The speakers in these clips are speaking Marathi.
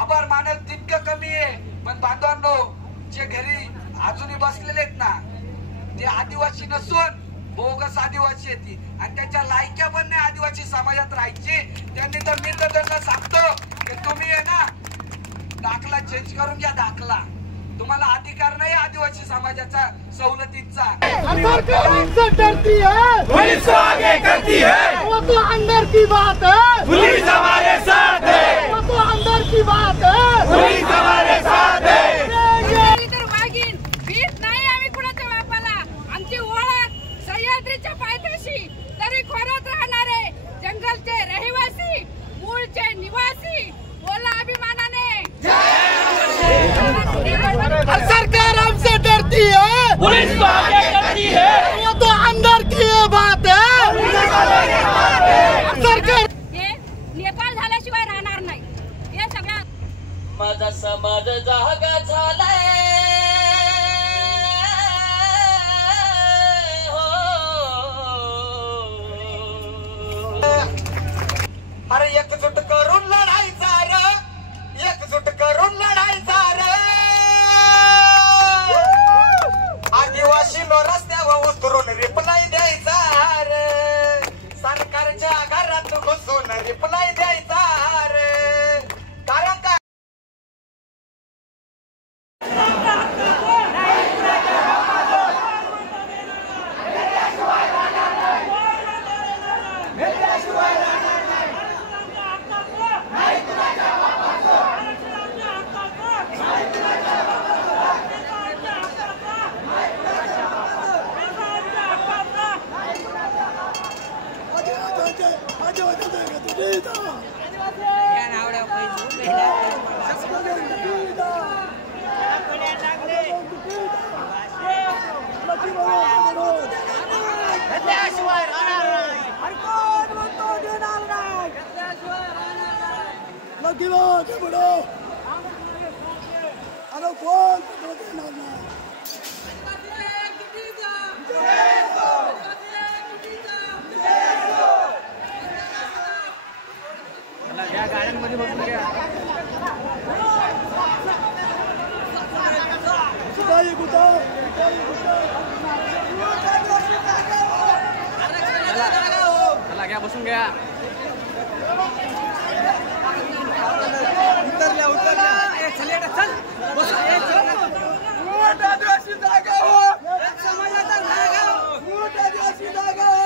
आभार मानल तितकं कमी आहे. पण बांधवांनो, जे घरी अजूनही बसलेले आहेत ना, ते आदिवासी नसून बोगस आदिवासी येते आणि त्याच्या लायक्या पण नाही आदिवासी समाजात राहायची. त्यांनी तर मी तर त्यांना सांगतो की तुम्ही आहे ना दाखला चेंज करून घ्या. दाखला तुम्हाला अधिकार नाही आदिवासी समाजाचा सवलतीचा. सरकार हमसे डरती है, पुलिस आगे करती है, वो तो अंदर की बात है, पुलिस हमारे साथ है, वो तो अंदर की बात है, पुलिस हमारे साथ है. वाघीण भीत नाही आम्ही कुणाच्या बापाला. आमची ओळख सह्याद्रीच्या पायथ्याशी तरी खोऱ्यात राहणारे जंगलचे रहिवासी, मूळचे निवासी, बोला अभिमानाने. सरकार हमसे डरती है, पुलिस तो आगे करती है, वो तो अंदर की बात है. सरकार हे नेपाळ झाल्याशिवाय राहणार नाही. हे सगळ्या माझा समाज जागा झालाय हो. अरे एकजूट करून लढायचा रे, एकजूट करून लढायचा रे. आदिवासी नो रस्त्यावर उतरून रिप्लाय द्यायचा रे. सरकारच्या घरात घुसून रिप्लाय द्यायचा रे. कारण का गाड्यांमध्ये बसून घ्या. चला घ्या, बसून घ्या. उतरल्या उतरल्या चल बसून आदिवासी जागा हो, समाजाचा जागा हो, आदिवासी जागा हो.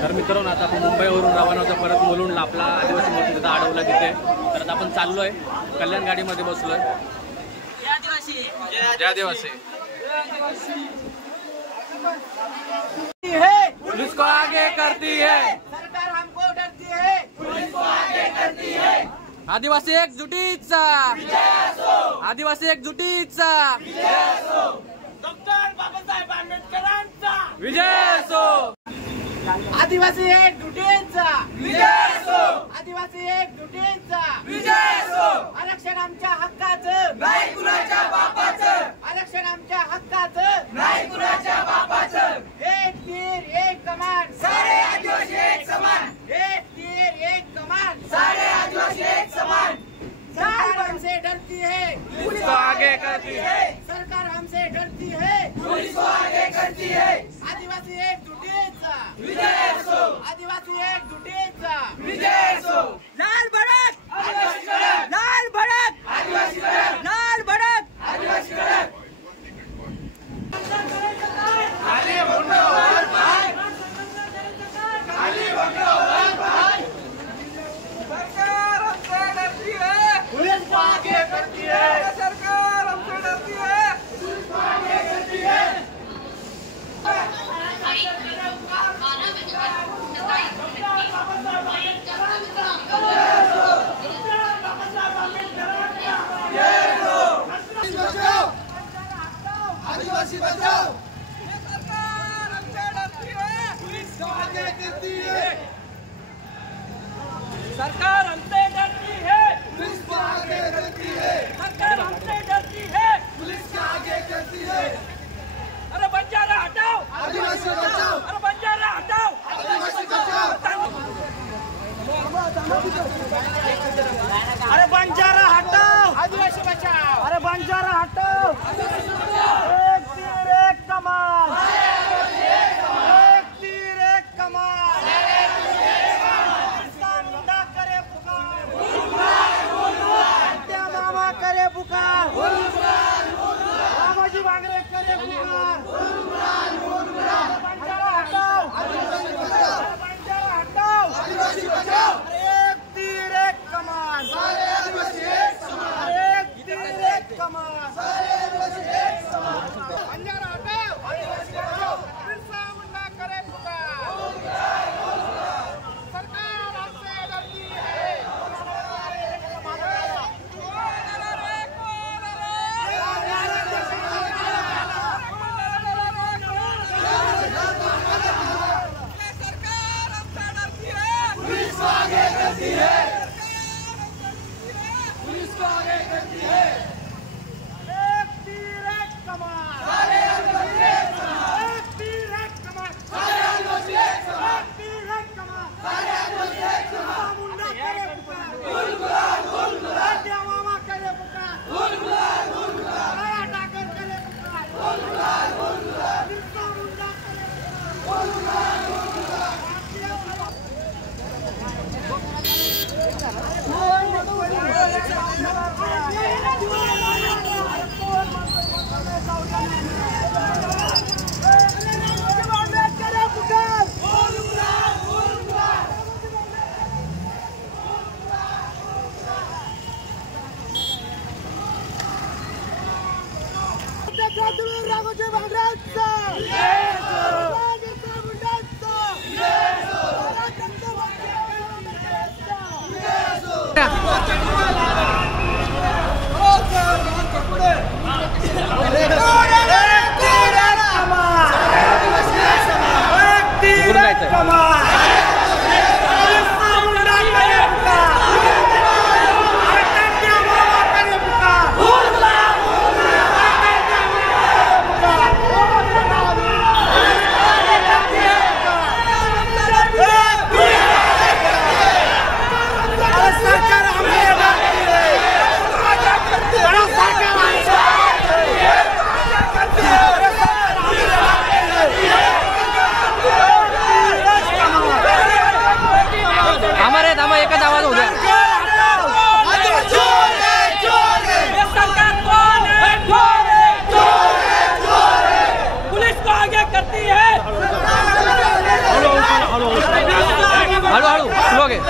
तर मित्रांनो, आता आपण मुंबईवरून रवाना होतो परत मुलुंड आपला आदिवासी मोर्चा अडवला तिथे. तर आता आपण चाललोय, कल्याण गाडीमध्ये बसलोय. जय आदिवासी. पुलिस को आगे करती है, सरकार हमको डरती है, पुलिस को आगे करती है. आदिवासी एकजुटीचा, आदिवासी एकजुटीचा डॉक्टर बाबासाहेब आंबेडकरांचा विजय असो. आदिवासी एकजुटीचा विजय असो, आदिवासी एकजुटीचा विजय असो. आरक्षण आमच्या हक्काचं, नाही कुणाच्या बापाचं, आरक्षण आमच्या हक्काचं, नाही कुणाच्या बापाचं. एक तीर एक कमान, सारे आदिवासी एक समान, एक तीर एक कमान, सारे आदिवासी एक समान. सरकार हमसे डरती है, पुलिस को आगे करती है, सरकार हमसे डरती है, पुलिस को आगे करती है. आदिवासी एकजुटीचा विजय असो, आदिवासी एकजुटीचा विजय असो. लाल भडक, आदिवासी कडक, लाल भडक, आदिवासी कडक, लाल भडक. आदिवासी कडक. खाली भोंडो वर पाय, खाली भोंडो वर पाय. सरकार हमसे डरती है, एकच आवाज हो गया। पुलिस को आगे करती है। हलो हलो शुरू हो गए।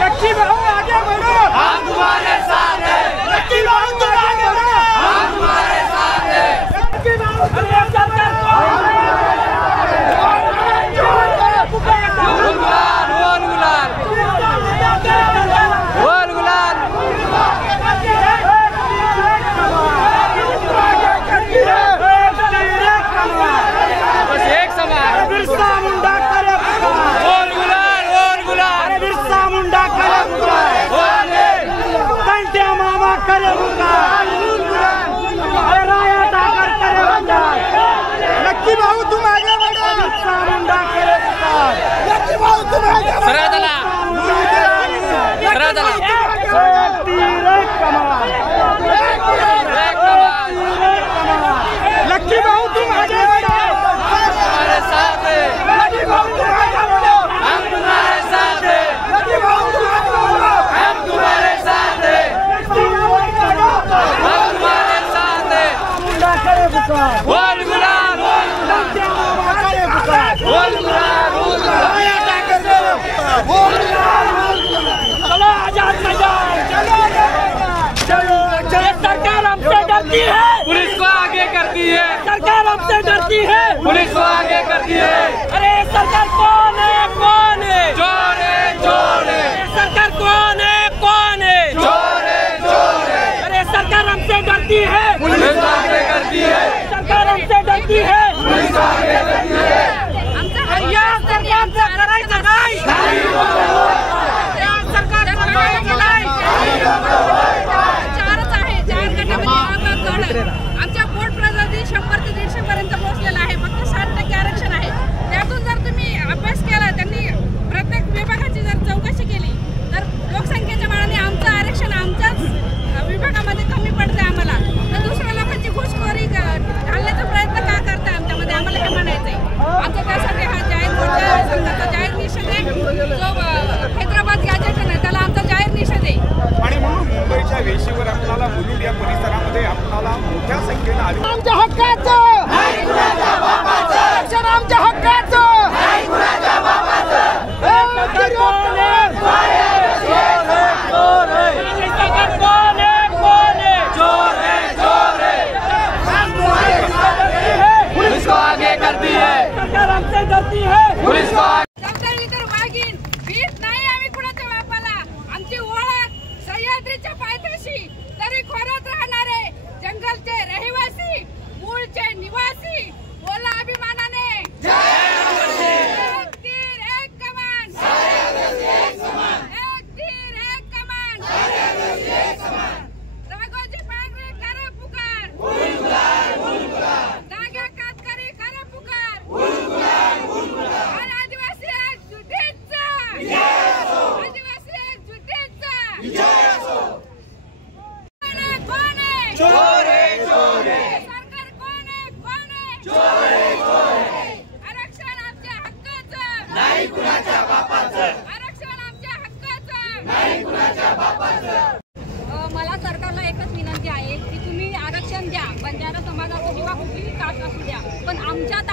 लक्की बहू आगे बढ़ो, हम तुम्हारे साथ हैं। लक्की बहू तुम आगे बढ़ो, हम तुम्हारे साथ हैं। लक्की बहू बस एक सवाल। बिरसा मुंडा करे बिरसा मुंडा करे कंटे मामा करे राया ठाकर करे लक्की बहू तुम आगे बढ़ो, बिरसा मुंडा करे लक्की बहू तुम आगे बढ़ो। सरळ चला, सरळ चला। लक्की बहू तुम आगे बढ़ो, हमारे साथ है। लक्की बहू तुम आगे बढ़ो, हम तुम्हारे साथ है। लक्की बहू तुम आगे बढ़ो, हम तुम्हारे साथ है। हम तुम्हारे साथ है। मुंडा करे पुकार, बोल गुलाल, कंटे मामा करे पुकार, बोल गुलाल, बोल गुलाल। राया ठाकर करे पुकार, बोल चलो आजाद मैदान, चलो ये सरकार हमसे डरती है। पुलिस को आगे करती है, सरकार हमसे डरती है। पुलिस को आगे करती है। अरे ये सरकार कौन है, कौन है? चोर है, चोर है। ये सरकार कौन है, कौन है? चोर है, चोर है। अरे सरकार हमसे डरती है। पुलिस को आगे करती है, सरकार हमसे डरती है। पुलिस को आगे करती है। या सरकारचं करायचं नाही, या सरकारचं करायचं नाही. चारच आहे, चार गटामध्ये गट आमच्या पोट प्रजाती 100 ते 150 पर्यंत पोहोचलेला आहे. फक्त 60%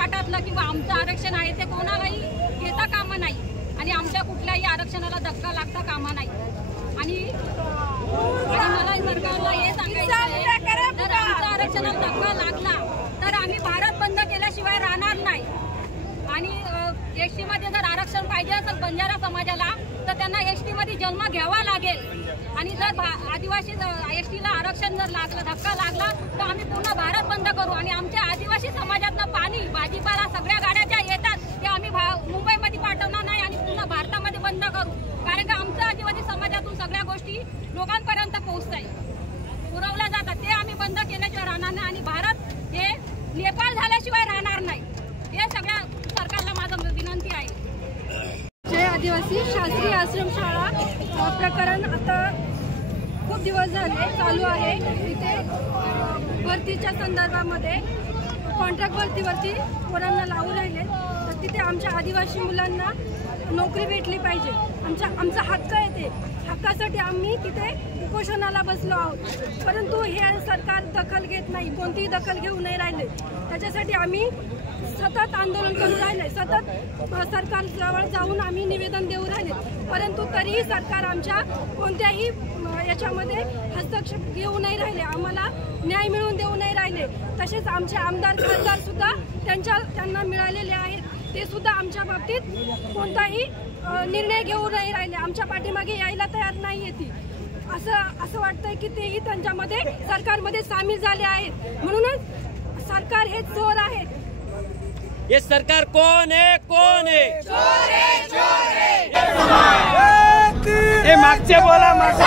मराठातलं किंवा आमचं आरक्षण आहे ते कोणालाही घेता कामा नाही आणि आमच्या कुठल्याही आरक्षणाला धक्का लागता कामा नाही. आणि मला सरकारला हे सांगायचं आहे, जर आमच्या आरक्षणाला धक्का लागला तर आम्ही भारत बंद केल्याशिवाय राहणार नाही. आणि एसटी मध्ये जर आरक्षण पाहिजे असेल बंजारा समाजाला तर त्यांना एसटी मध्ये जन्म घ्यावा लागेल. आणि जर आदिवासी एसटीला आरक्षण जर लागलं धक्का लागला तर आम्ही पुन्हा भारत बंद करू. आणि आमच्या आदिवासी समाजातनं पाणी भाजीपाला सगळ्या गाड्या ज्या येतात त्या आम्ही मुंबईमध्ये पाठवणार नाही आणि पुन्हा भारतामध्ये बंद करू. कारण की आमच्या आदिवासी समाजातून सगळ्या गोष्टी लोकांपर्यंत पुरवल्या जातात ते आम्ही बंद केल्याशिवाय राहणार नाही. आणि भारत हे नेपाळ झाल्याशिवाय राहणार नाही. हे सगळ्या सरकारला माझं विनंती आहे. जय आदिवासी शास्त्रीय आश्रमशाळा प्रकरण आता खूप दिवस झाले चालू आहे. इथे भरतीच्या संदर्भामध्ये कॉन्ट्रॅक्ट भरतीवरती पोरांना लावून राहिले तर तिथे आमच्या आदिवासी मुलांना नोकरी भेटली पाहिजे. आमचा हक्क आहे ते हक्कासाठी आम्ही तिथे उपोषणाला बसलो आहोत. परंतु हे सरकार दखल घेत नाही, कोणतीही दखल घेऊ नाही राहिले. त्याच्यासाठी आम्ही सतत आंदोलन करू राहिले, सतत सरकारजवळ जाऊन आम्ही निवेदन देऊ राहिले. परंतु तरीही सरकार आमच्या कोणत्याही याच्यामध्ये हस्तक्षेप घेऊ नाही राहिले, आम्हाला न्याय मिळवून देऊ नाही राहिले. तसेच आमचे आमदार खासदार सुद्धा त्यांना मिळालेले आहेत, ते सुद्धा आमच्या बाबतीत कोणताही निर्णय घेऊ नाही राहिले, आमच्या पाठीमागे यायला तयार नाही येते. असं वाटतंय की तेही त्यांच्यामध्ये सरकारमध्ये सामील झाले आहेत. म्हणूनच सरकार हे चोर आहेत. ये सरकार कौन है? कौन है? चोर है, चोर है. हे मागचे बोला, मागचे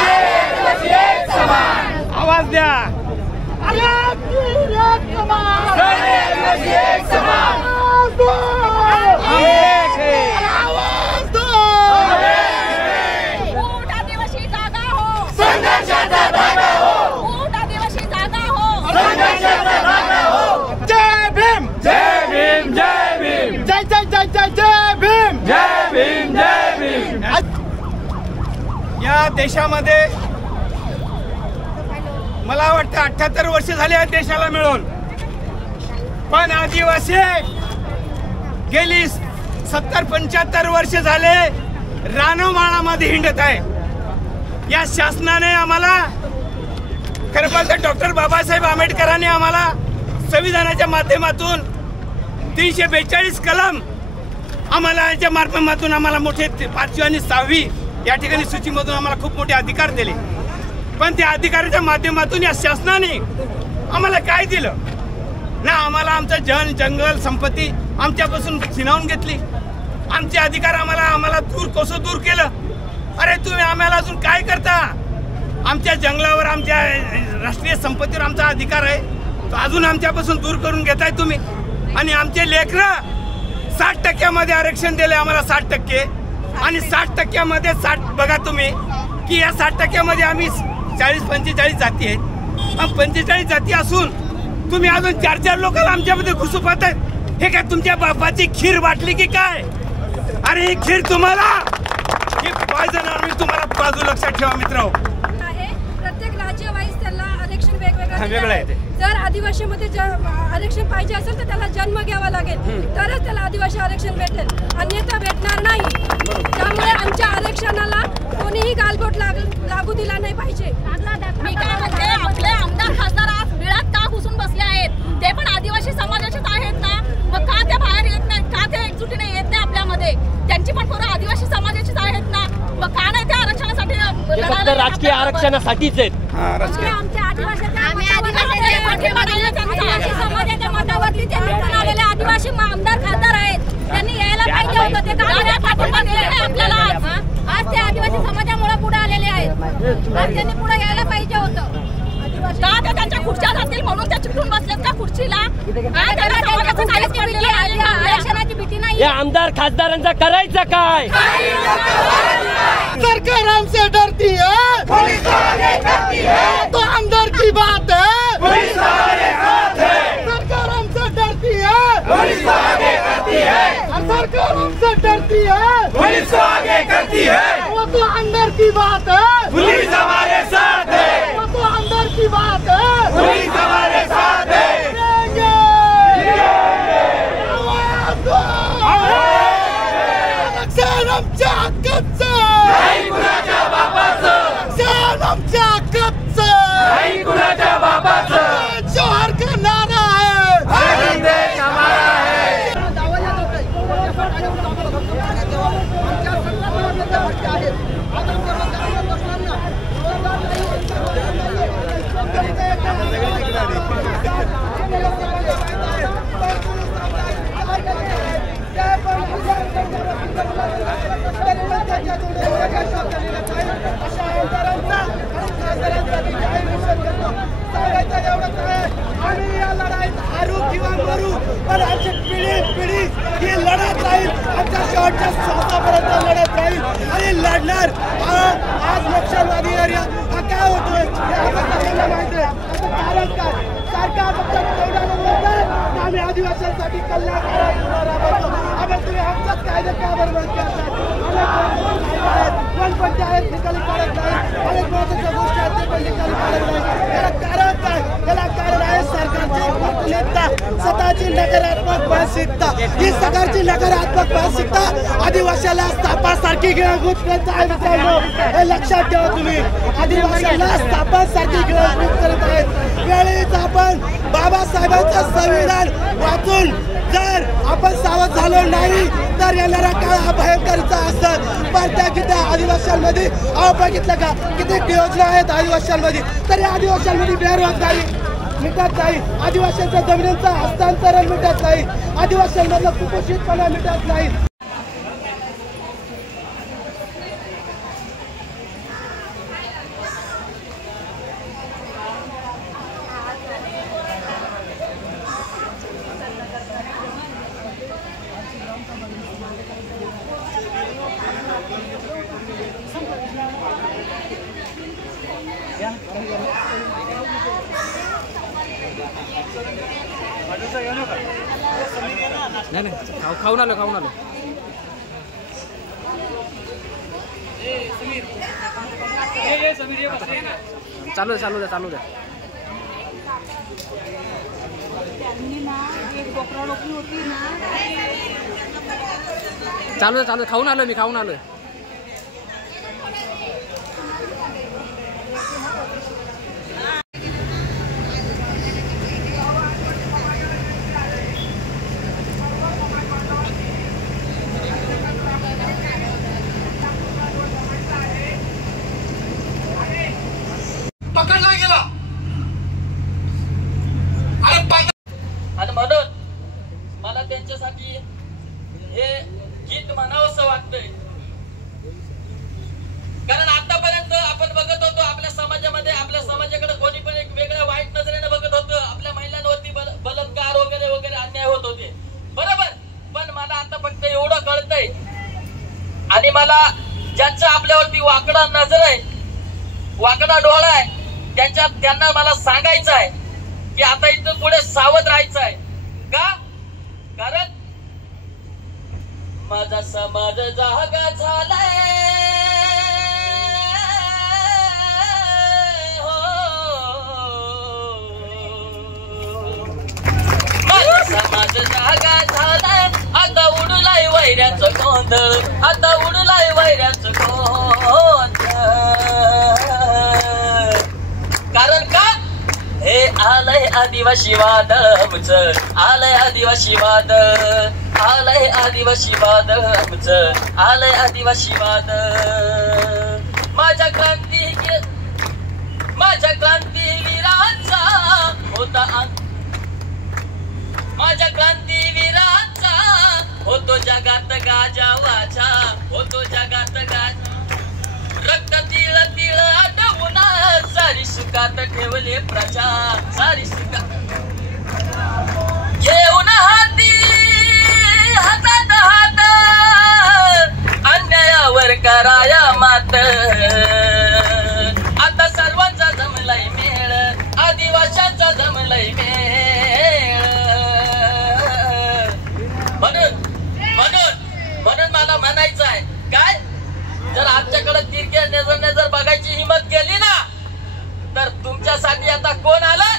आवाज द्या. आदिवासी जागा हो, संघर्षाचा जागा हो. आदिवासी जागा हो, संघर्षाचा जागा हो. जय भीम, जय भीम, जय भीम, जय जय जय जय जय भीम, जय भीम, जय भीम. या देशामध्ये मला वाटतं 78 वर्ष झाले या देशाला मिळून, पण आदिवासी गेली 70-75 वर्ष झाले रानमाळामध्ये हिंडत आहे. या शासनाने आम्हाला खरं पाहतं डॉक्टर बाबासाहेब आंबेडकरांनी आम्हाला संविधानाच्या माध्यमातून 342 कलम आम्हाला याच्या माध्यमातून आम्हाला मोठे 5वी आणि 6वी या ठिकाणी सूचीमधून आम्हाला खूप मोठे अधिकार दिले. पण त्या अधिकाराच्या माध्यमातून या शासनाने आम्हाला काय दिलं ना? आम्हाला आमचं जंगल संपत्ती आमच्यापासून छिनावून घेतली. आमचे अधिकार आम्हाला कसं दूर केलं. अरे तुम्ही आम्हाला अजून काय करता? आमच्या जंगलावर आमच्या राष्ट्रीय संपत्तीवर आमचा अधिकार आहे, तो अजून आमच्यापासून दूर करून घेताय तुम्ही. आणि आमचे लेकरं 60% आरक्षण दिले आम्हाला, 60%. आणि 60%मध्ये 60 बघा तुम्ही की या 60%मध्ये आम्ही 40-45 जाती आहेत. 45 जाती असून तुम्ही अजून 4-4 लोकांना आमच्यामध्ये घुसू पाहताय. हे काय तुमच्या बापाची खीर वाटली की काय? अरे ही खीर तुम्हाला ही पॉयझन आम्ही तुम्हाला बाजू लक्षात ठेवा मित्र. प्रत्येक राज्य वाईज त्याला आरक्षण वेगवेगळं आहे. जर आदिवासीमध्ये आरक्षण पाहिजे असेल तर त्याला जन्म घ्यावा लागेल, तरच त्याला आदिवासी आरक्षण भेटेल, अन्यथा भेटणार नाही. त्यामुळे आमच्या आरक्षणाला कोणीही गालबोट लागू दिला नाही पाहिजे. मी काय म्हणते, आपले आमदार खासदार आज बिळात का घुसून बसले आहेत? ते पण आदिवासी समाजाचेच आहेत ना, मग का ते बाहेर येत नाही? का ते एकजुटीने येत नाही आपल्यामध्ये? त्यांची पण पोरं आदिवासी समाजाचीच आहेत ना, मग का नाही त्या आरक्षणासाठी राजकीय आरक्षणासाठीच आहेत. आमच्या समाजाच्या मतावरती त्यांनी आलेले आदिवासी आमदार खासदार आहेत, त्यांनी यायला पाहिजे होतं. ते आपल्याला आज ते आदिवासी समाजामुळे पुढे आलेले आहेत, आज त्यांनी पुढे यायला पाहिजे होतं. का ते त्यांच्या खुर्च्या जातील म्हणून ते चिकटून बसलेत का खुर्चीला? आरक्षणाची भीती नाही. या आमदार खासदारांचा करायचं काय? सरकार हमसे डरती है, पुलिस आगे करती है, तो अंदर की बात है, पुलिस हमारे साथ है. सरकार हमसे डरती है, पुलिस आगे करती है, सरकार हमसे डरती है, पुलिस आगे करती है, वो तो अंदर की बात है, पुलिस हमारे साथ है, वो तो अंदर की बात है, पुलिस हमारे साथ है. पण आमची पिढी ही लढत राहील, आमच्या शेवटच्या श्वासापर्यंत लढत राहील आणि लढणार. आज नक्षलवादी एरिया हा काय होतोय हे आपण सगळ्यांना माहिती आहे. कारण काय सरकार फक्त तेवढ्यानं बोलतात आम्ही आदिवासींसाठी कल्याण राबवतो. आपण तुम्ही आमचाच कायदे का बरोबर करतात? कोणकोणते आहेत निकाली काढत नाही, अनेक महत्वाच्या गोष्टी आहेत ते पण निकाली काढत नाही. याला कारण काय? याला कारण आहे सरकारची उपयुक्तता, स्वतःची नकारात्मक मानसिकता. ही सरकारची नकारात्मक मानसिकता आदिवासीला सापासारखी गिळंघूत करत आहे. मित्रांनो हे लक्षात ठेवा तुम्ही, आदिवासीला सापासारखी गिळंघूत करत आहेत. वेळीच आपण बाबासाहेबांचं संविधान वाचून जर आपण सावध झालो नाही तर येणारा काळ हा भयंकरचा असतात. पण त्या किती आदिवासींमध्ये बघितलं का किती योजना आहेत आदिवासींमध्ये, तर या आदिवासींमध्ये बेरोजगारी मिटत नाही, आदिवासींच्या जमिनींचं हस्तांतरण मिटत नाही, आदिवासींमधलं कुपोषितपणा मिटत नाही. नाही खाऊन आलो चालू द्या खाऊन आलोय. पकडला गेला आणि म्हणून मला त्यांच्यासाठी हे गीत म्हणावंसं वाटतंय. कारण आतापर्यंत आपण बघत होतो आपल्या समाजाकडे कोणी पण एक वेगळ्या वाईट नजरेने बघत होतं. आपल्या महिलांवरती बलात्कार वगैरे अन्याय होत होते, बरोबर. पण मला आता फक्त एवढं कळतंय आणि मला ज्यांच्या आपल्यावरती वाकडा नजर आहे, वाकडा डोळा आहे, त्यांना मला सांगायचं आहे की आता इथून पुढे सावध राहायचं आहे. का? कारण माझा समाज जागा झालाय, माझा समाज जागा झालाय. आता उडलाय वैऱ्याचं गोंधळ, आता उडलाय वैऱ्याचं गोंधळ. कारण का? हे आलंय आदिवासी वादळ आमचं, आलंय आदिवासी वादळ, आलंय आदिवासी वादळ आमचं, आलंय आदिवासी वादळ. माझ्या क्रांतीवीरांचा होता, माझ्या क्रांतीवीरांचा होतो जगात गाजा वाजा, होतो जगात गाजा. रक्त तिळ तिळ आटवून सारी सुखात ठेवले प्रजा, सारी सुखात घेऊन हातात हात अन्यायावर कराया मात. आता सर्वांचा जमलाय मेळ, आदिवाशांचा जमलाय मेळ. म्हणून मला म्हणायचं आहे काय, जर आमच्याकडे तिरक्या नजरने जर बघायची हिंमत केली ना तर तुमच्यासाठी आता कोण आलं?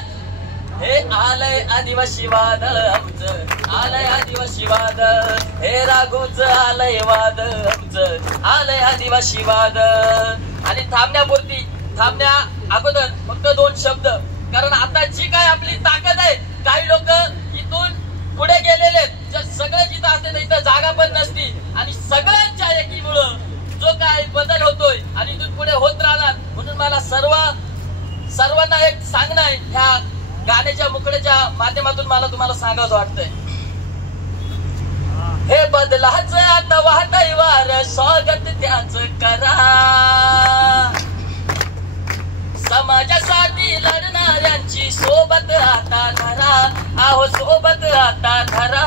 हे आलंय आदिवासी वादळ आमचं, आलंय आदिवासी वादळ. हे राघूच आलंय वादळ आमचं, आलंय आदिवासी वादळ. आणि थांबण्या अगोदर फक्त 2 शब्द, कारण आता जी काय आपली ताकद आहे, काही लोक इथून पुढे गेलेले सगळे जिथं असते तिथं जागा पण नसती आणि सगळ्यांच्या एकीमुळं जो काय बदल होतोय आणि इथून पुढे होत राहणार. म्हणून मला सर्वांना एक सांगणं आहे, ह्या गाण्याच्या मुकड्याच्या माध्यमातून मला तुम्हाला सांगावं वाटतंय. हे बदलाचं आता वाहतय वार, स्वागत त्याच करा. समाजासाठी लढणाऱ्यांची सोबत आता धरा. आहो सोबत आता धरा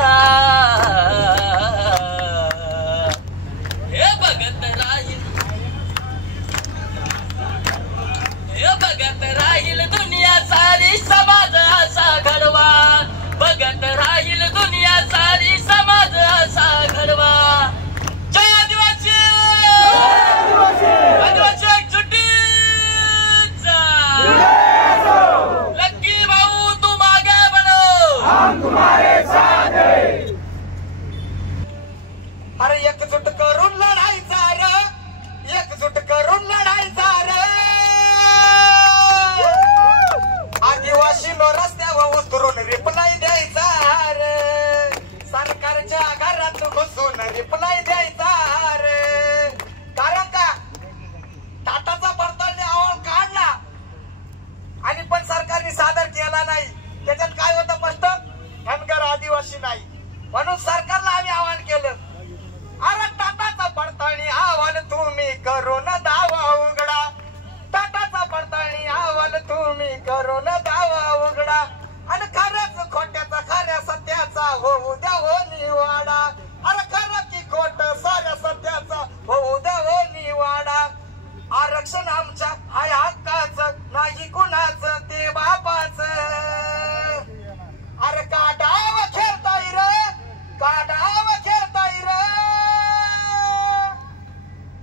हे बघत राहील दुनिया सारी समाज असा घडवा बघत राहील दुनिया सारी समाज असा घडवा जय आदिवासी आदिवासी एकजुटीचा लक्की भाऊ तुम आगे बढ़ो हम तुम्हारे साथ हैं अरे एकजुट करून लढायचा रे एकजुट करून लढायचा रे आदिवासी नो रस्त्यावर उतरून रिप्लाय द्यायचा रे सरकारच्या घरात घुसून रिप्लाय द्यायचा रे कारण का टाटाचा पडताळणी अहवाल काढला आणि पण सरकारने सादर केला नाही त्याच्यात काय होतं स्पष्ट धनगर आदिवासी नाही म्हणून सरकारला आम्ही आवाहन केलं अरे टाटाचा पडताळणी अहवाल तुम्ही करून दावा उघडा टाटाचा पडताळणी अहवाल तुम्ही करून दावा उघडा आणि खऱ्याच खोट्याचा खऱ्या सत्याचा होऊ द्या हो निवाडा अरे खरं की खोट साऱ्या सत्याचा होऊ द्या हो निवाडा आरक्षण आमच्या हाय हक्काचं नाही कुणाचं ते बापाचं अरे काढाव खेळताय रे काढाव खेळताय रे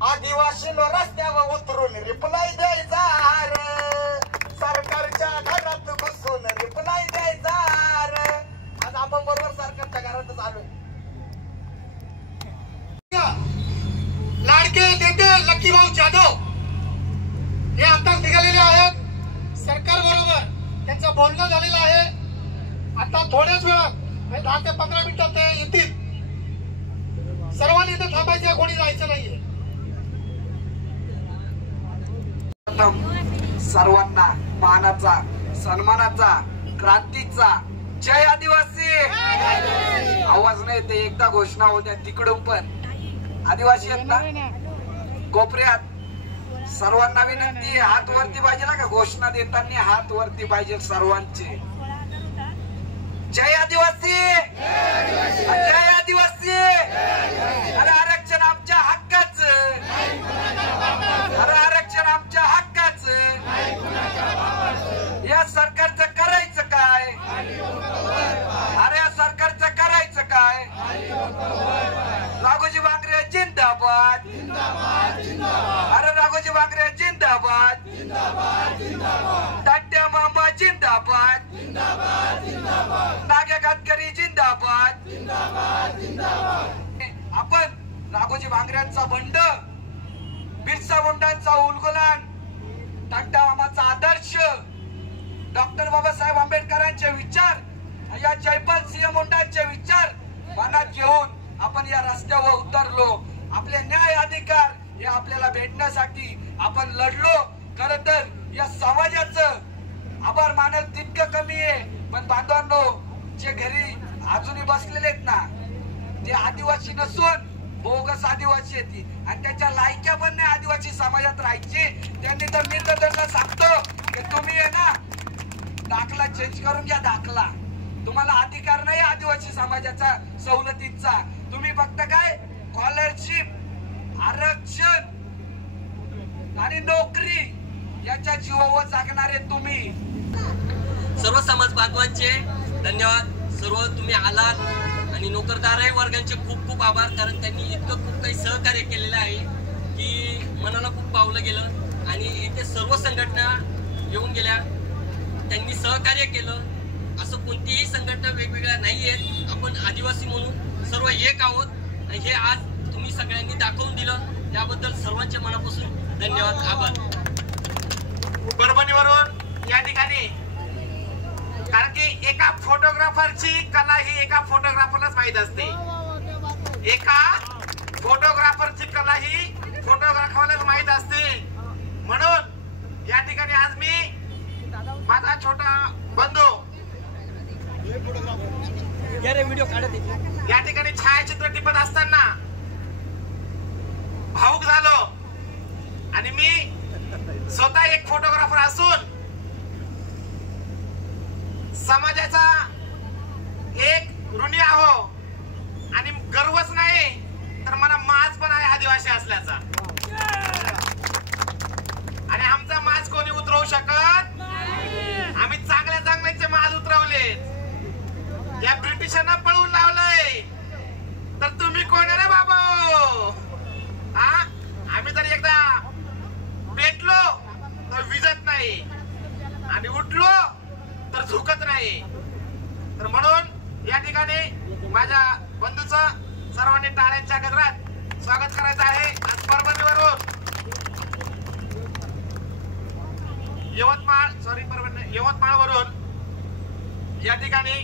आदिवासी नो रस्त्यावर उतरून रिप्लाय द्यायचा रे सरकारच्या घरात घुसून रिप्लाय द्यायचा रे आज आपण बरोबर सरकारच्या घरातच आलोय लाडके नेते लक्की भाऊ जाधव हे आता निघालेले आहेत सरकार बरोबर त्यांचं बोलणं झालेलं आहे आता थोड्याच वेळात 10 ते 15 मिनिटात ते येतील सर्वांनी इथे थांबायचं कोणी जायचं नाहीये सर्वांना मानाचा सन्मानाचा क्रांतीचा जय आदिवासी आवाज नाही ते एकदा घोषणा होत्या तिकडून पण आदिवासी आहेत ना कोपऱ्यात सर्वांना विनंती हात वरती पाहिजे ना का घोषणा देताना हात वरती पाहिजे सर्वांचे जय आदिवासी जय आदिवासी अरे आरक्षण आमच्या हक्काचं अरे आरक्षण आमच्या हक्काचं या सरकारचं करायचं काय अरे या सरकारचं करायचं काय राघोजी बांगरे जिंदाबाद अरे राघोजी बांगरे जिंदाबाद तात्या मामा जिंदाबाद नागे कातकरी जिंदाबाद आपण राघोजी बांगऱ्यांचा बंड बिरसा मुंडांचा उलगुलान तात्या मामाचा आदर्श डॉक्टर बाबासाहेब आंबेडकरांचे विचार या जयपाल सिंह मुंडांचे विचार मनात घेऊन आपण या रस्त्यावर उतरलो आपले न्याय अधिकार हे आपल्याला भेटण्यासाठी आपण लढलो खरं तर या समाजाचं आभार मानल तितकं कमी आहे पण बांधवांनो जे घरी अजूनही बसलेले आहेत ना ते आदिवासी नसून बोगस आदिवासी येते आणि त्याच्या लायक्या पण नाही आदिवासी समाजात राहायची त्यांनी तर मी तर त्यांना सांगतो की तुम्ही आहे ना दाखला चेंज करून घ्या दाखला तुम्हाला अधिकार नाही आदिवासी समाजाचा सवलतीचा तुम्ही फक्त काय स्कॉलरशिप आरक्षण आणि नोकरी याच्या जीवावर जगणारे तुम्ही सर्व समाज बांधवांचे धन्यवाद सर्व तुम्ही आलात आणि नोकरदार वर्गांचे खूप खूप आभार कारण त्यांनी इतकं खूप काही सहकार्य केलेलं आहे की मनाला खूप पावलं गेलं आणि इथे सर्व संघटना येऊन गेल्या त्यांनी सहकार्य केलं असं कोणतीही संघटना वेगवेगळ्या नाही आहेत आपण आदिवासी म्हणून सर्व एक आहोत आणि हे आज तुम्ही सगळ्यांनी दाखवून दिलं त्याबद्दल सर्वांच्या मनापासून धन्यवाद आभार परभणीवरून या ठिकाणी कारण की एका फोटोग्राफरची कला ही एका फोटोग्राफरलाच माहित असते एका फोटोग्राफरची कला ही फोटोग्राफरलाच माहित असते म्हणून या ठिकाणी आज मी माझा छोटा बंधू या ठिकाणी छायाचित्र टिपत असताना भावुक झालो आणि मी स्वतः एक फोटोग्राफर असून समाजाचा आणि गर्वच नाही तर मला माज पण आहे आदिवासी असल्याचा. आणि आमचा माज कोणी उतरवू शकत? आम्ही चांगल्या चांगल्याचे माज उतरवले. या ब्रिटिशांना पळवून लावलंय तर तुम्ही कोण रे बाबा? आम्ही तर एकदा पेटलो तर विजत नाही आणि उठलो तर झुकत नाही. तर म्हणून या ठिकाणी माझ्या बंधूचं सर्वांनी टाळ्यांच्या गजरात स्वागत करायचं आहे. आज परभणीवरून यवतमाळवरून या ठिकाणी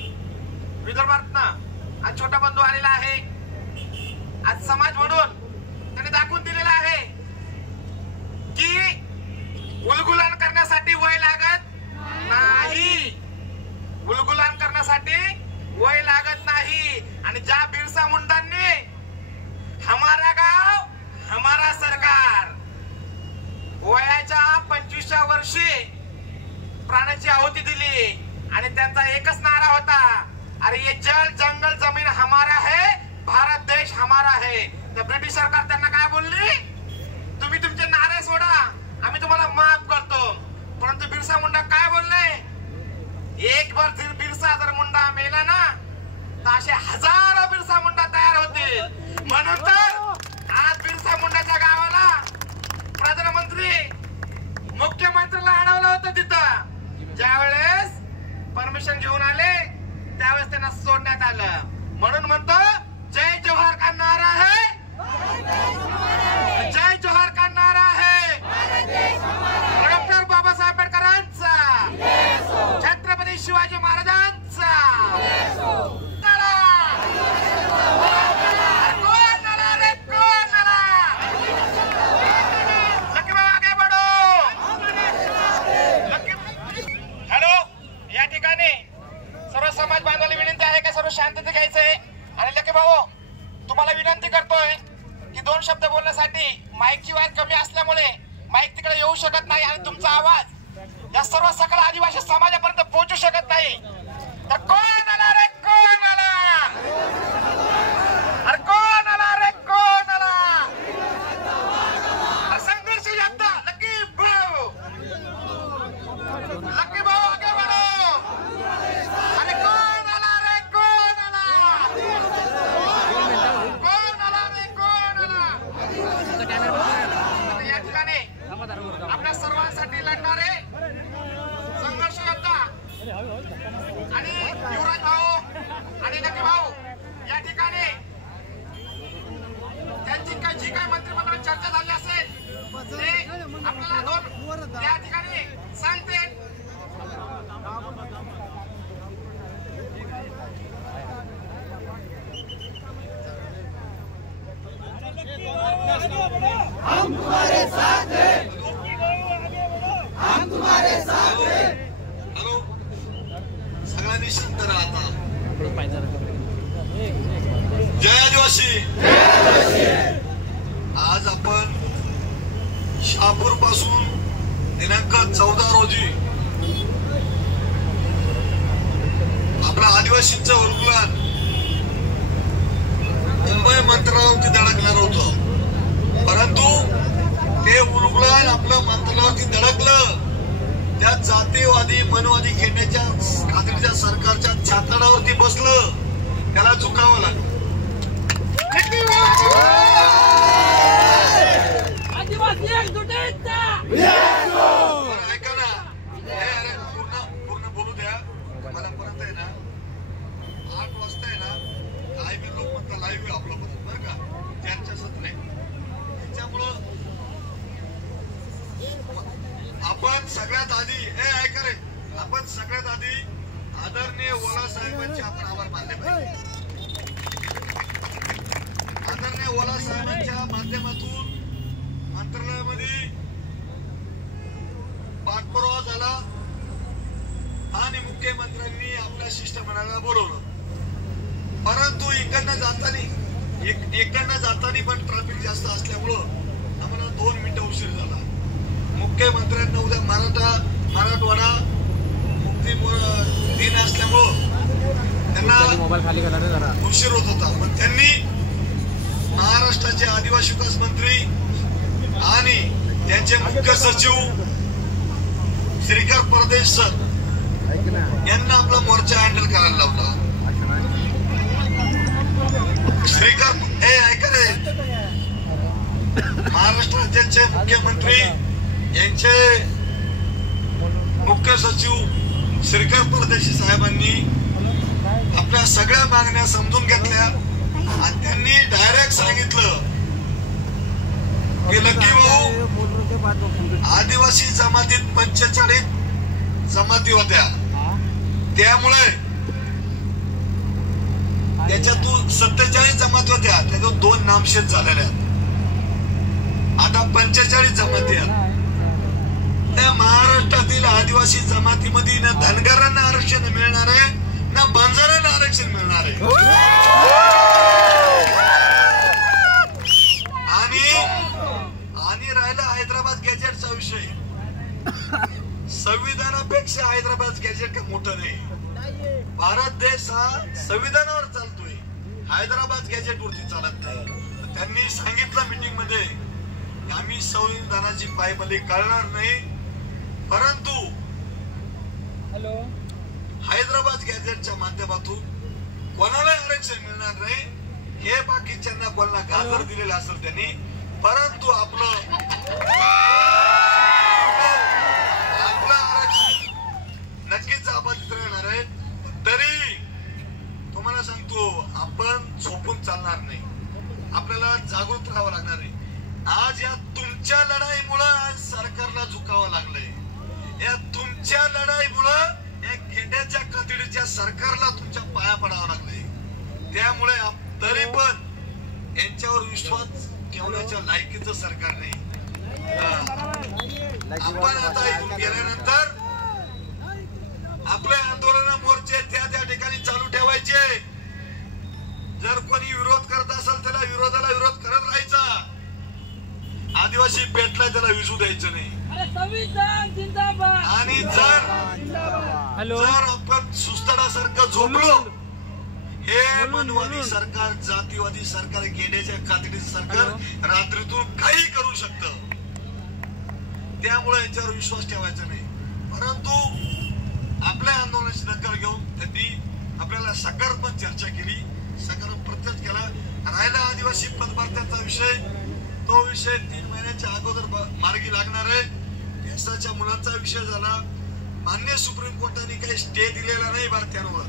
विदर्भातनं आज छोटा बंधू आलेला आहे. आज समाज म्हणून त्यांनी दाखवून दिलेला आहे की उलगुलान करण्यासाठी वय लागत नाही. उलगुलान करण्यासाठी वय लागत नाही. आणि ज्या बिरसा मुंडांनी हमारा गाव हमारा सरकार वयाच्या 25व्या वर्षी प्राणाची आहुती दिली आणि त्यांचा एकच नारा होता, अरे ये जल जंगल जमीन हमारा है, भारत देश हमारा है. तर ब्रिटिश सरकार त्यांना काय बोलली? तुम्ही तुमचे नारे सोडा, आम्ही तुम्हाला माफ करतो. परंतु बिरसा मुंडा काय बोलले? एक बार बिरसा जर मुंडा मेला ना तर असे हजारो बिरसा मुंडा तयार होतील. म्हणून तर आज बिरसा मुंडाच्या गावाला प्रधानमंत्री मुख्यमंत्र्याला अडवलं होतं. तिथं ज्यावेळेस परमिशन घेऊन आले त्यावेळेस त्यांना सोडण्यात आलं. म्हणून म्हणतो जय जोहार का नारा है, जय जोहार का नारा है डॉक्टर बाबासाहेब आंबेडकरांचा, छत्रपती शिवाजी महाराजांचा. कोण आला रे कोण आला? लकी बाबा आगे बढो. हॅलो, या ठिकाणी सर्व समाज बांधवाला विनंती आहे का सर्व शांतता घ्यायचंय. आणि लकी भाऊ तुम्हाला विनंती करतोय की 2 शब्द बोलण्यासाठी माईकची वायर कमी असल्यामुळे माईक तिकडे येऊ शकत नाही आणि तुमचा आवाज या सर्व सकल आदिवासी समाजापर्यंत पोहोचू शकत नाही. तर कोण आला रे कोण आला? अरे कोण आला रे कोण आला? संघर्ष यात्रा लकी भाऊ, लकी भाऊ आगे बढो. अरे कोण आला रे कोण आला? कोण आला रे कोण आला? या ठिकाणी आपल्या सर्वांसाठी लढणारे संघर्ष योद्धा आणि युवराज भाऊ आणि नक्की भाऊ या ठिकाणी त्यांची जी काही मंत्रिमंडळात चर्चा झाली असेल ते आपल्याला 2 या ठिकाणी सांगते. हम तुम्हारे साथ हैं, हम तुम्हारे साथ हैं. हॅलो, सगळ्यांनी शांत राहा. जय आदिवासी. आज आपण शहापूर पासून दिनांक 14 रोजी आपल्या आदिवासींचं उलगुलान मुंबई मंत्रालयावरती धडकणार होतं. परंतु ते उलगुलान आपलं मंत्रालयावरती धडकलं त्या जातीवादी मनवादी खेळण्याच्या खात्रीच्या सरकारच्या छातडावरती बसलं. त्याला झुकावं लागलं. ऐका ना, पूर्ण बोलू द्या मला. परत आहे ना 8 वाजता आहे ना लाईव्ह लोक म्हणतात लाईव्ह आपलं बरं का, चर्चा सत्र आहे. त्याच्यामुळं आपण सगळ्यात आधी ऐका रे, आपण सगळ्यात आधी आदरणीय ओला साहेबांचे आपण आभार मानले पाहिजे. आदरणीय ओला साहेबांच्या माध्यमातून मंत्रालयामध्ये पाठपुरावा झाला आणि मुख्यमंत्र्यांनी आपल्या शिष्टमंडळाला बोलवलं. परंतु इकडनं जाताना पण ट्रॅफिक जास्त असल्यामुळं आम्हाला 2 मिनिटं उशीर झाला. मुख्यमंत्र्यांना उद्या मराठवाडा मुक्ती दिन असल्यामुळं त्यांनी मोबाईल खाली करा रे जरा. उशीर होत होता, पण त्यांनी महाराष्ट्राचे आदिवासी विकास मंत्री आणि त्यांचे मुख्य सचिव श्रीकर परदेश सर यांना आपला मोर्चा हँडल करायला लावला. श्रीकर हे ऐका रे, महाराष्ट्र राज्याचे मुख्यमंत्री यांचे मुख्य सचिव श्रीकर परदेशी साहेबांनी आपल्या सगळ्या मागण्या समजून घेतल्या आणि त्यांनी डायरेक्ट सांगितलं की लकी भाऊ, आदिवासी जमातीत 45 जमाती होत्या, त्यामुळे त्याच्यातून 47 जमाती होत्या, त्यातून 2 नामशेष झालेल्या, आता 45 जमाती आहेत. त्या महाराष्ट्रातील आदिवासी जमातीमध्ये ना धनगरांना आरक्षण मिळणार आहे, ना बंजारांना आरक्षण मिळणार आहे. आणि राहिला हैदराबाद गॅजेटचा विषय, संविधानापेक्षा हैदराबाद गॅजेट का मोठं नाही. भारत देश हा संविधानावर चालतोय, हैदराबाद गॅजेट वरती चालत नाही. त्यांनी सांगितलं मीटिंग मध्ये, आम्ही संविधानाची पायमल्ली करणार नाही, परंतु हैदराबाद गॅजेटच्या माध्यमातून कोणाला आरक्षण मिळणार नाही. हे बाकीच्यांना कोणाला गाजर दिलेलं असेल त्यांनी, परंतु आपलं आरक्षण नक्कीच अबाधित राहणार आहे. तरी तुम्हाला सांगतो, आपण झोपून चालणार नाही, आपल्याला जागृत राहावं लागणार आहे. आज या तुमच्या लढाईमुळे आज सरकारला झुकावं लागलंय. या तुमच्या लढाईमुळं या गेंड्याच्या कातडीच्या सरकारला तुमच्या पाया पडावं लागलंय. त्यामुळे तरी पण यांच्यावर विश्वास ठेवण्याच्या लायकीचं सरकार नाही. आपण आता इथून गेल्यानंतर आपले आंदोलन मोर्चे त्या ठिकाणी चालू ठेवायचे. जर कोणी विरोध करत असेल त्याला विरोधाला विरोध करत राहायचा. आदिवासी पेटला त्याला विजू द्यायचं नाही. आणि जर आपण सुस्ताडासारखं झोपलो, हे मनवादी सरकार, जातीवादी सरकार, गेड्याच्या कातडीचं सरकार रात्रीतून काही करू शकतं. त्यामुळे याच्यावर विश्वास ठेवायचा नाही. परंतु आपल्या आंदोलनाची दखल घेऊन त्यांनी आपल्याला सकारात्मक चर्चा केली, सकारात्मक प्रत्यक्ष केला. राहिला आदिवासी पदभरत्याचा विषय, तो विषय 3 महिन्याच्या अगोदर मार्गी लागणार आहे. केसाच्या मुलांचा विषय झाला, मान्य सुप्रीम कोर्टाने काही स्टे दिलेला नाही भारतीयांवर.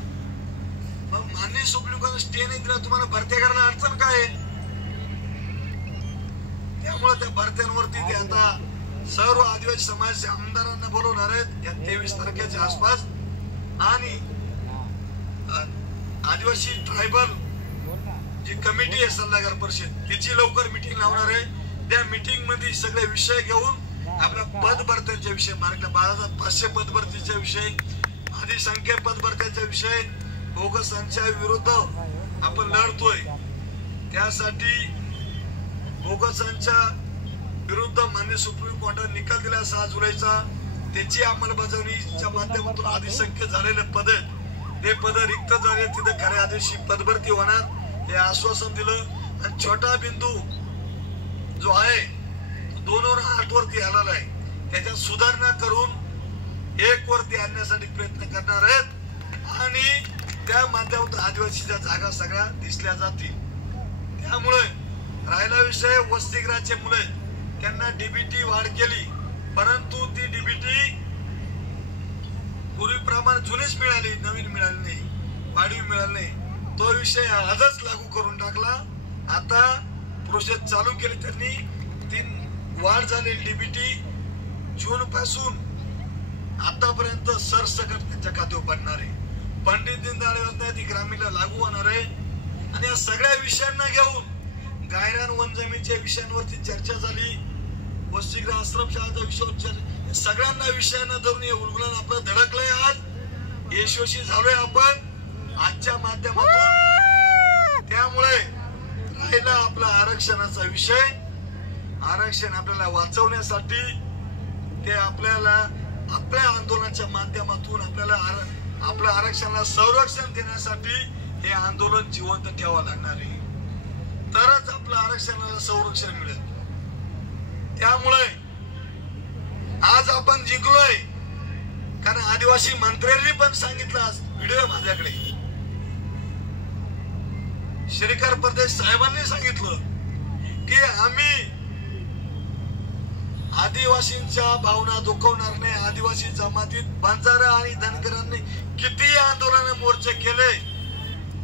मग मान्य सुप्रीम कोर्टाने स्टे नाही दिला, तुम्हाला भरत्या करायला अडचण काय? त्यामुळे त्या भरत्यांवरती ते आता सर्व आदिवासी समाजाच्या आमदारांना बोलवणार आहेत या 23 तारखेच्या आसपास. आणि आदिवासी ट्रायबल जी कमिटी आहे सल्लागार परिषद, त्याची लवकर मिटिंग लावणार आहे. त्या मिटिंग मध्ये सगळे विषय घेऊन आपल्या पदभरत्यांच्या विषय, मार्गला 12,500 पदभरतीच्या विषय, अधिसंख्य पदभरत्यांच्या विषय, बोगसांच्या विरुद्ध आपण लढतोय. त्यासाठी बोगसांच्या विरुद्ध मान्य सुप्रीम कोर्टाने निकाल दिला 6 जुलैचा, त्याची अंमलबजावणीच्या माध्यमातून अधिसंख्य झालेले पद आहेत, ते पद रिक्त झाले, तिथे खऱ्या आदिवासी पदभरती होणार हे आश्वासन दिलं. आणि छोटा बिंदू जो आहे 2 वर 8 वरती आलेला आहे, त्याच्यात सुधारणा करून 1 वरती आणण्यासाठी प्रयत्न करणार आहेत. आणि त्या माध्यमातून आदिवासीच्या जागा सगळ्या दिसल्या जातील. त्यामुळे राहिला विषय वसतिगृहाचे मुले, त्यांना डीबीटी वाढ केली, परंतु ती डीबीटी पूर्वीप्रमाणे जुनीच मिळाली, नवीन मिळाली नाही, वाढीव मिळाली नाही. तो विषय आजच लागू करून टाकला. आता प्रोसेस चालू केली त्यांनी. 3 वाढ झालेली डीबीटी जून पासून आतापर्यंत सरसकट त्यांच्या खात्यावर पडणार आहे. पंडित दीनदयाळ योजना ती ग्रामीणला लागू होणार आहे. आणि या सगळ्या विषयांना घेऊन गायरान वन जमीनच्या विषयांवरती चर्चा झाली, वसतिगृह आश्रमशाळाचा विषय, सगळ्यांना विषयांना धरून हे उलगुलान आपलं धडकलंय. आज यशस्वी झालोय आपण आजच्या माध्यमातून. त्यामुळे राहिला आपला आरक्षणाचा विषय. आरक्षण आपल्याला वाचवण्यासाठी ते आपल्याला आपल्या आंदोलनाच्या माध्यमातून आपल्याला आपल्या आरक्षणाला संरक्षण देण्यासाठी हे आंदोलन जिवंत ठेवावं लागणार आहे, तरच आपल्या आरक्षणाला संरक्षण मिळेल. त्यामुळे आज आपण जिंकलोय, कारण आदिवासी मंत्र्यांनी पण सांगितलं, आज व्हिडिओ माझ्याकडे, श्रीकर परदेश साहेबांनी सांगितलं की आम्ही आदिवासींच्या भावना दुखवणार नाही. आदिवासी जमातीत बंजारा आणि धनगरांनी किती आंदोलन मोर्चे केले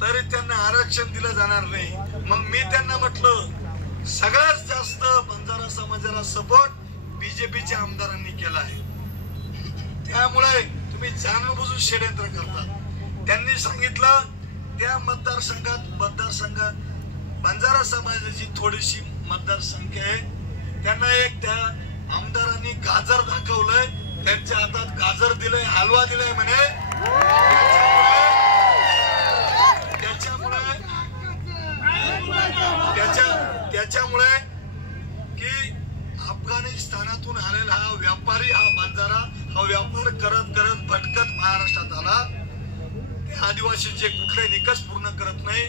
तरी त्यांना आरक्षण दिलं जाणार नाही. मग मी त्यांना म्हटलं, सगळ्यात जास्त बंजारा समाजाला सपोर्ट बीजेपीच्या आमदारांनी केला आहे, त्यामुळे तुम्ही जाणून बुजून षडयंत्र करता. त्यांनी सांगितलं त्या मतदारसंघात बंजारा समाजाची थोडीशी मतदारसंख्या आहे, त्यांना एक त्या आमदारांनी गाजर दाखवलंय, त्यांच्या हातात गाजर दिलंय, हलवा दिलाय म्हणे. त्याच्यामुळे की अफगाणिस्तानातून आलेला हा व्यापारी, हा बंजारा, हा व्यापार करत करत भटकत महाराष्ट्रात आला. ते आदिवासीचे कुठले निकष पूर्ण करत नाही,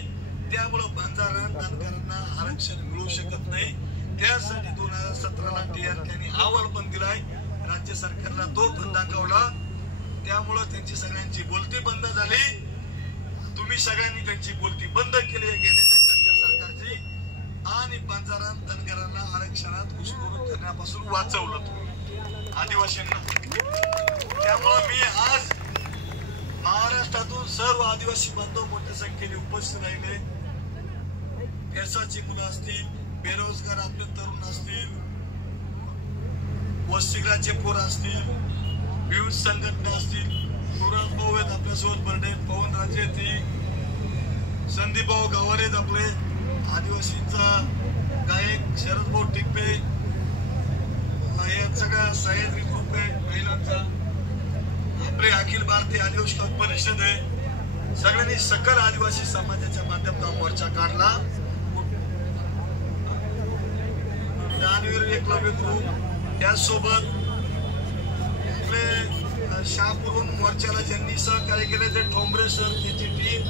त्यामुळे बंजारा धनगरांना आरक्षण मिळू शकत नाही. त्यासाठी 2017ला TRKने अहवाल पण दिलाय, राज्य सरकारला तो पण दाखवला. त्यामुळे त्यांची सगळ्यांची बोलती बंद झाली. तुम्ही सगळ्यांनी त्यांची बोलती बंद केली आहे त्यांच्या सरकारची, आणि बंजारा धनगरांना आरक्षणात घुसखोरी करण्यापासून वाचवलं आदिवासींना. त्यामुळे मी आज महाराष्ट्रातून सर्व आदिवासी बांधव मोठ्या संख्येने उपस्थित राहिले. पेसाची मुलं असतील, बेरोजगार आपले तरुण असतील, वसतिगृहाचे पोरं असतील, विविध संघटना असतील, तुराम भाऊ आहेत आपल्यासोबत, बर्डे पवनराजे ती, संदीप भाऊ गावारे आहेत आपले, आदिवासींचा गायक शरद भाऊ टिप्पे, सगळ्या सह्याद्री ग्रुप आहे महिलांचा, आपले अखिल भारतीय आदिवासी परिषद आहे. सगळ्यांनी सकल आदिवासी समाजाच्या माध्यमातून मोर्चा काढला. दानवीर एकलव्य ग्रुप, त्यासोबत आपले शहापूरहून मोर्चाला ज्यांनी सहकार्य केले ते ठोंबरे सर, त्याची टीम,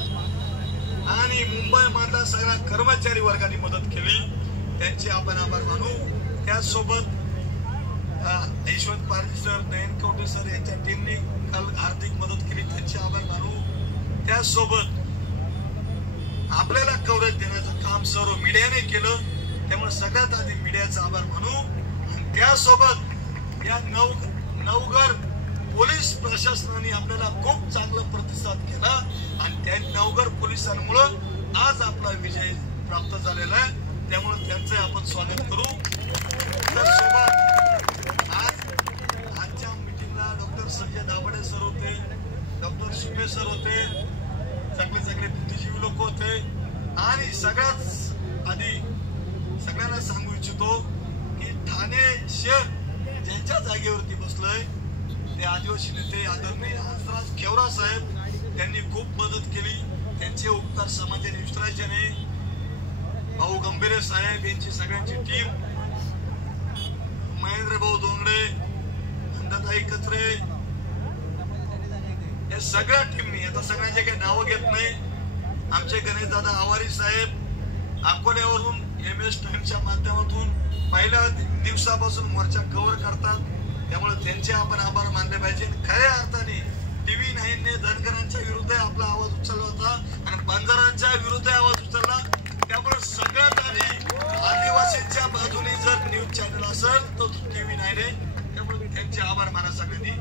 आणि मुंबई मधला सगळ्या कर्मचारी वर्गाने मदत केली, त्यांचे आपण आभार मानू. त्याचसोबत यशवंत पारजी सर, नयन कवटे सर यांच्या टीमने काल आर्थिक मदत केली, त्यांचे आभार मानू. त्याचसोबत आपल्याला कव्हरेज देण्याचं काम सर्व मीडियाने केलं, त्यामुळे सगळ्यात आधी मीडियाचा आभार मानू. आणि त्यासोबत या नवघर पोलीस प्रशासनाने आपल्याला खूप चांगला प्रतिसाद केला, आणि त्या नवघर पोलिसांमुळं आज आपला विजय प्राप्त झालेला आहे, त्यामुळे त्यांचं आपण स्वागत करू. आजच्या मीटिंगला डॉक्टर संजय दाभाडे सर होते, डॉक्टर सुमे सर होते, चांगले बुद्धिजीवी लोक होते. आणि सगळ्यात आधी सगळ्यांना सांगू इच्छितो की ठाणे शहर ज्यांच्या जागेवरती बसलंय ते आदिवासी नेते आदरणीय हंसराज खेवरा साहेब, त्यांनी खूप मदत केली, त्यांचे उपकार समाजाने विसरायचे नाही. भाऊ गंभीरे साहेब यांची सगळ्यांची टीम, महेंद्र भाऊ दोंगडे, नंदाताई कचरे, या सगळ्या टीमनी, आता सगळ्यांचे काही नावं घेत नाही, आमचे गणेश दादा आवारी साहेब अकोल्यावरून MS टाइम्सच्या माध्यमातून पहिल्या दिवसापासून मोर्चा कव्हर करतात, त्यामुळे त्यांचे आपण आभार मानले पाहिजे. खऱ्या अर्थाने TV9 ने धनगरांच्या विरुद्ध आपला आवाज उचलला होता आणि बंजारांच्या विरुद्ध आवाज उचलला, त्यामुळे सगळ्यात आधी आदिवासींच्या बाजूने जर न्यूज चॅनल असेल तर TV9 आहे, त्यामुळे त्यांचे आभार माना सगळ्यांनी.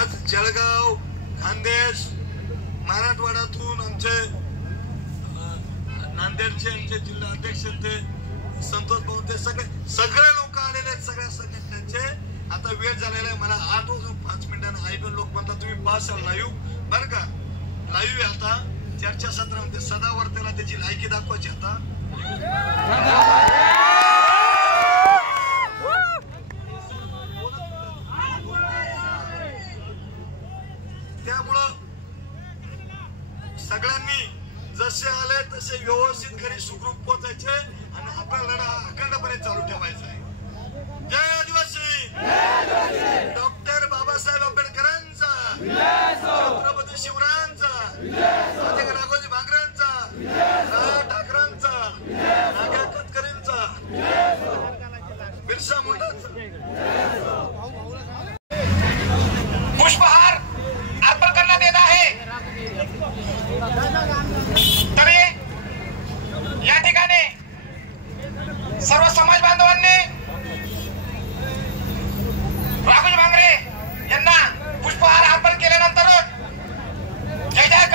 आज जळगाव, खानदेश, मराठवाड्यातून आमचे नांदेडचे आमचे जिल्हा अध्यक्ष ते संतोष भाऊ, ते सगळे लोक आलेले आहेत, सगळ्या संघटनेचे. आता वेळ झालेला आहे, मला 8 वाजून 5 मिनिटांना IPL लोक म्हणतात तुम्ही पाहाल लाईव्ह, बरं का, लाईव्ह आहे. आता चर्चासत्रामध्ये सदावर त्याला त्याची लायकी दाखवायची. आता त्यामुळं सगळ्यांनी जसे आले तसे व्यवस्थित घरी सुखरूप पोहोचायचे आणि आपला लढा अखंडपणे चालू ठेवायचा आहे. जय आदिवासी. डॉक्टर बाबासाहेब आंबेडकर. तरी या ठिकाणी सर्व समाज बांधवांनी राघुजी भांगरे यांना पुष्पहार अर्पण केल्यानंतर जय जय